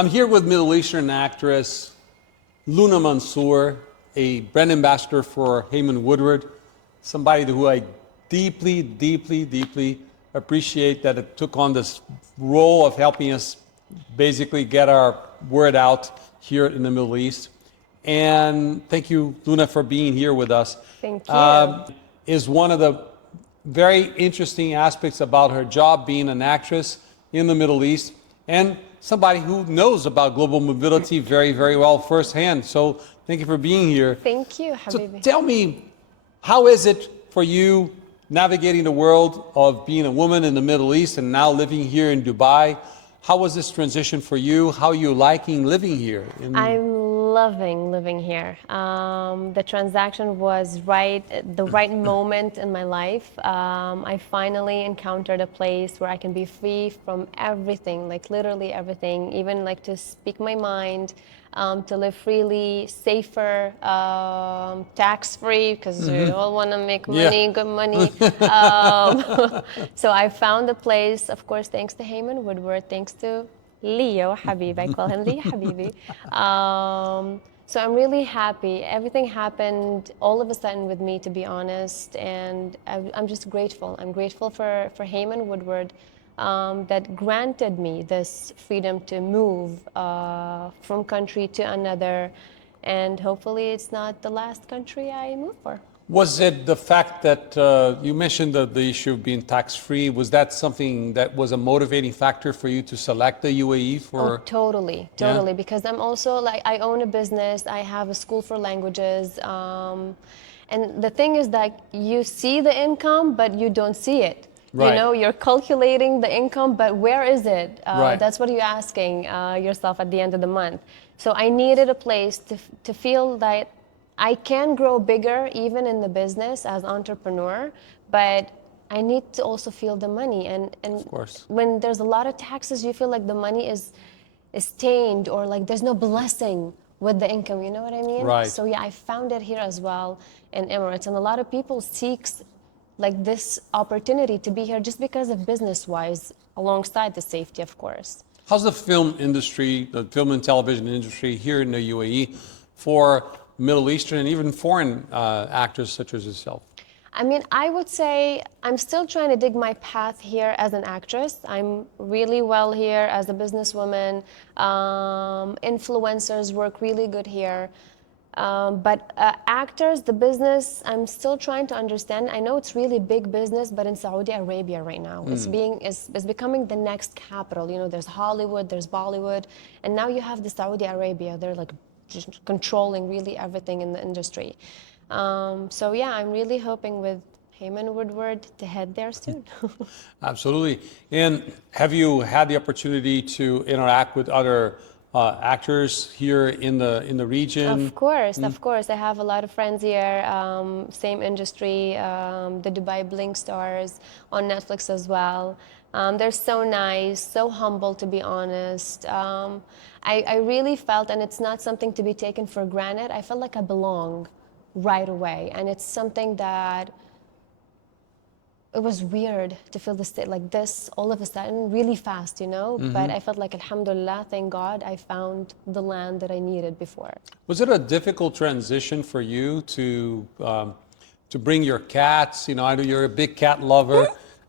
I'm here with Middle Eastern actress Luna Mansoor, a brand ambassador for HAYMAN-WOODWARD, somebody who I deeply, deeply, deeply appreciate that it took on this role of helping us basically get our word out here in the Middle East. And thank you, Luna, for being here with us. Thank you. Is one of the very interesting aspects about her job being an actress in the Middle East and somebody who knows about global mobility very, very well firsthand. So thank you for being here. Thank you, So Habibi. tell me, how is it for you navigating the world of being a woman in the Middle East and now living here in Dubai? How was this transition for you? How are you liking living here? I'm loving living here. The transaction was the right moment in my life. I finally encountered a place where I can be free from everything, like literally everything, even like to speak my mind, to live freely, safer, tax-free, because we all want to make money, good money. So I found a place, of course, thanks to HAYMAN-WOODWARD, thanks to Leo Habib, I call him Leo Habibi. So I'm really happy. Everything happened all of a sudden with me, to be honest, and I'm just grateful. I'm grateful for HAYMAN-WOODWARD that granted me this freedom to move from country to another, and hopefully it's not the last country I move for. Was it the fact that you mentioned the issue of being tax-free? Was that something that was a motivating factor for you to select the UAE for? Oh, totally. Yeah? Because I'm also like, I own a business, I have a school for languages, and the thing is that you see the income, but you don't see it. Right. You know, you're calculating the income, but where is it? Right. That's what you're asking yourself at the end of the month. So I needed a place to feel that I can grow bigger even in the business as entrepreneur, but I need to also feel the money. And Of course. when there's a lot of taxes, you feel like the money is tainted, or like there's no blessing with the income, you know what I mean? Right. So yeah, I found it here as well in Emirates, and a lot of people seeks like this opportunity to be here just because of business-wise, alongside the safety, of course. How's the film industry, the film and television industry here in the UAE for Middle Eastern and even foreign actors such as yourself? I mean, I would say I'm still trying to dig my path here as an actress. I'm really well here as a businesswoman. Influencers work really good here. But actors, the business, I'm still trying to understand. I know it's really big business, but in Saudi Arabia right now, it's becoming the next capital. You know, there's Hollywood, there's Bollywood, and now you have the Saudi Arabia. They're like just controlling really everything in the industry. So yeah, I'm really hoping with HAYMAN-WOODWARD to head there soon. Absolutely. And have you had the opportunity to interact with other actors here in the region? Of course, of course. I have a lot of friends here, same industry, the Dubai Blink stars on Netflix as well. They're so nice, so humble, to be honest. I really felt, and it's not something to be taken for granted, I felt like I belong right away. And it's something that it was weird to feel this like this all of a sudden, really fast, you know? But I felt like, alhamdulillah, thank God, I found the land that I needed before. Was it a difficult transition for you to bring your cats? You know, I know you're a big cat lover.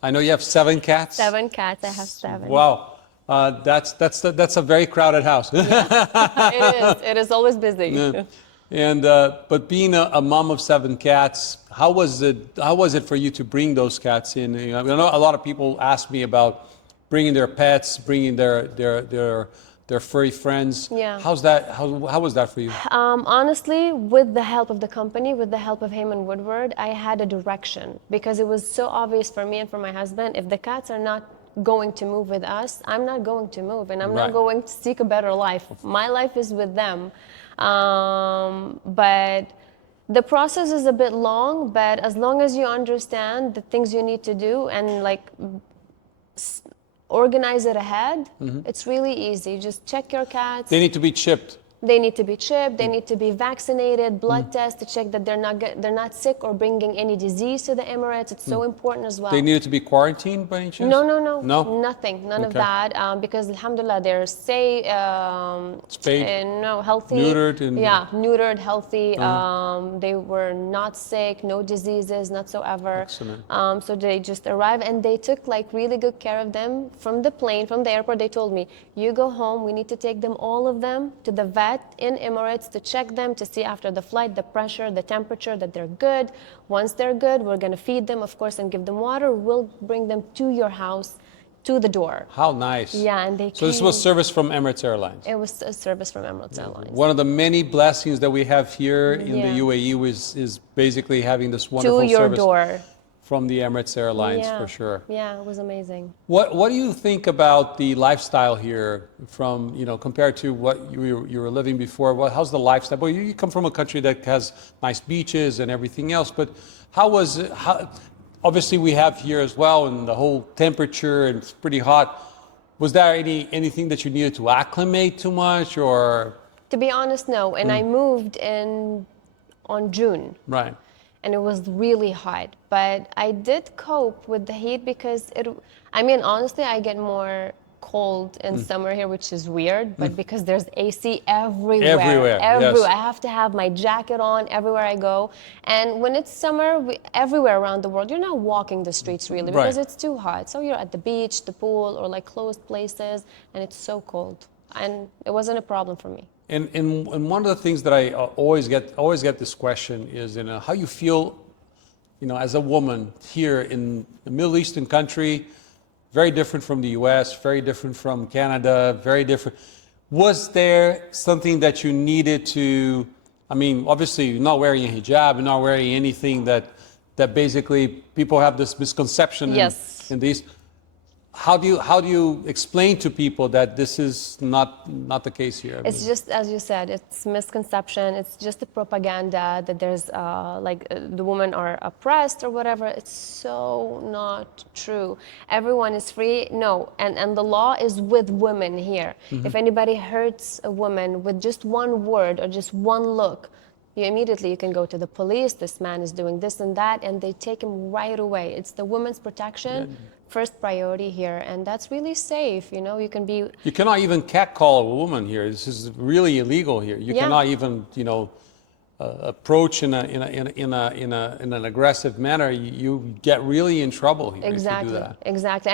I know you have 7 cats. 7 cats, I have 7. Wow. That's a very crowded house. It is always busy. Yeah. And but being a mom of 7 cats, how was it for you to bring those cats in? You know, I know a lot of people ask me about bringing their pets, bringing their furry friends. Yeah. How's that? How was that for you? Honestly, with the help of the company, with the help of HAYMAN-WOODWARD, I had a direction, because it was so obvious for me and for my husband, if the cats are not going to move with us, I'm not going to move, and I'm not going to seek a better life. My life is with them. But the process is a bit long, but as long as you understand the things you need to do and like organize it ahead, it's really easy. Just check your cats. They need to be chipped. They need to be chipped, they need to be vaccinated, blood tests to check that they're not sick or bringing any disease to the Emirates. It's so important as well. They needed to be quarantined by any chance? No, No? nothing, none of Okay. that, because alhamdulillah, they're safe, Spayed, no, healthy. neutered, and Yeah, neutered, healthy. They were not sick, no diseases whatsoever. Excellent. So they just arrived and they took like really good care of them from the plane, from the airport. They told me, you go home, we need to take them, all of them, to the vet in Emirates to check them, to see after the flight, the pressure, the temperature, that they're good. Once they're good, we're going to feed them, of course, and give them water. We'll bring them to your house, to the door. How nice. Yeah, and they So this was service from Emirates Airlines. It was a service from Emirates Airlines. One of the many blessings that we have here in the Yeah. UAE is basically having this wonderful To your service door. from the Emirates Airlines, Yeah. for sure. Yeah, it was amazing. What do you think about the lifestyle here from, compared to what you were living before? How's the lifestyle? Well, you come from a country that has nice beaches and everything else, but how was it? Obviously, we have here as well, and the whole temperature, and it's pretty hot. Was there anything that you needed to acclimate too much, or? To be honest, no. And I moved on June. Right. And it was really hot, but I did cope with the heat because honestly, I get more cold in summer here, which is weird, but because there's AC everywhere. Everywhere, yes. I have to have my jacket on everywhere I go. And when it's summer, everywhere around the world, you're not walking the streets really because Right. it's too hot. So you're at the beach, the pool, or like closed places, and it's so cold. And it wasn't a problem for me. And one of the things that I always get this question is, how you feel, as a woman here in a Middle Eastern country, very different from the U.S., very different from Canada, very different. Was there something that you needed to? Obviously, you're not wearing a hijab, you're not wearing anything that basically people have this misconception Yes. in these. How do you explain to people that this is not the case here? It's just, as you said, it's misconception. It's just the propaganda that there's the women are oppressed or whatever. It's so not true. Everyone is free. No, and the law is with women here. If anybody hurts a woman with just one word or just one look, you can go to the police. This man is doing this and that, and they take him right away. It's the women's protection. First priority here, and that's really safe. You can be. You cannot even catcall a woman here. This is really illegal here. You cannot even, approach in an aggressive manner. You get really in trouble here if you do that. Exactly.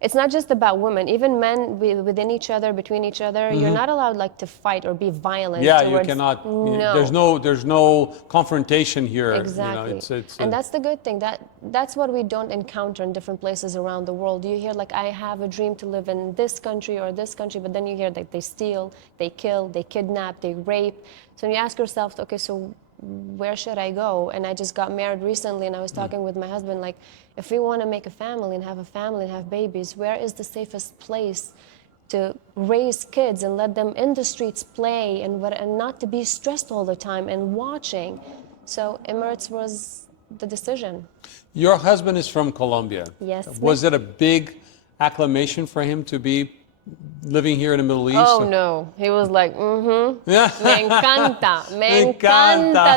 It's not just about women. Even men within each other, between each other, you're not allowed to fight or be violent. Yeah, towards, you cannot. No. There's no confrontation here. Exactly. And that's the good thing. That's what we don't encounter in different places around the world. You hear I have a dream to live in this country or this country, but then you hear that they steal, they kill, they kidnap, they rape. So you ask yourself, okay, so where should I go? And I just got married recently, and I was talking with my husband, if we want to make a family and have babies, where is the safest place to raise kids and let them in the streets play and not to be stressed all the time and watching? So Emirates was the decision. Your husband is from Colombia. Yes. Was it a big acclamation for him to be living here in the Middle East? Oh no, he was like, me encanta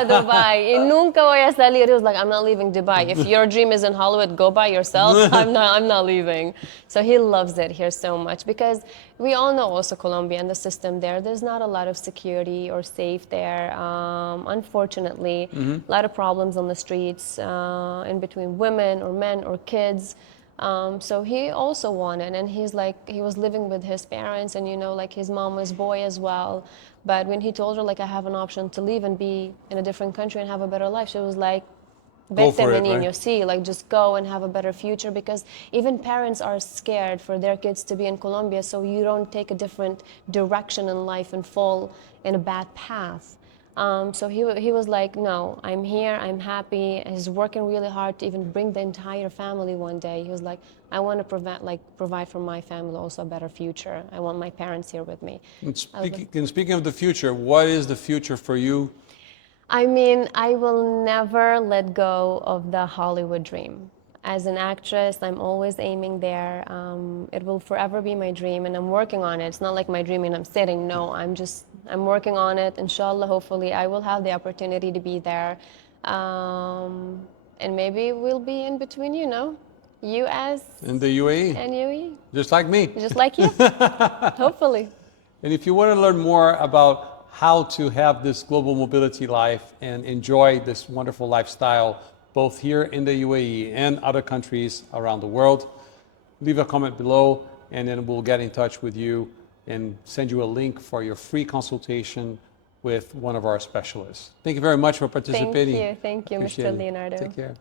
Dubai. Y nunca voy a salir. He was like, I'm not leaving Dubai. If your dream is in Hollywood, go by yourself. I'm not leaving. So he loves it here so much because we all know also Colombia and the system there. There's not a lot of security or safe there. Unfortunately, a lot of problems on the streets in between women or men or kids. So he also wanted, and he was living with his parents, and his mom was boy as well. But when he told her I have an option to leave and be in a different country and have a better life, she was like, vete, menino, sí, just go and have a better future, because even parents are scared for their kids to be in Colombia, so you don't take a different direction in life and fall in a bad path. So he was like, no, I'm here, I'm happy. He's working really hard to even bring the entire family one day. He was like, I want to provide for my family also a better future. I want my parents here with me. And speaking of the future, what is the future for you? I will never let go of the Hollywood dream. As an actress, I'm always aiming there. It will forever be my dream, and I'm working on it. It's not like my dream and I'm sitting. No, I'm just I'm working on it. Inshallah, hopefully, I will have the opportunity to be there. And maybe we'll be in between, you know, US In the UAE, and UAE. just like me. Just like you, hopefully. And if you want to learn more about how to have this global mobility life and enjoy this wonderful lifestyle, both here in the UAE and other countries around the world, leave a comment below and then we'll get in touch with you and send you a link for your free consultation with one of our specialists. Thank you very much for participating. Thank you, Appreciate Mr. it. Leonardo. Take care.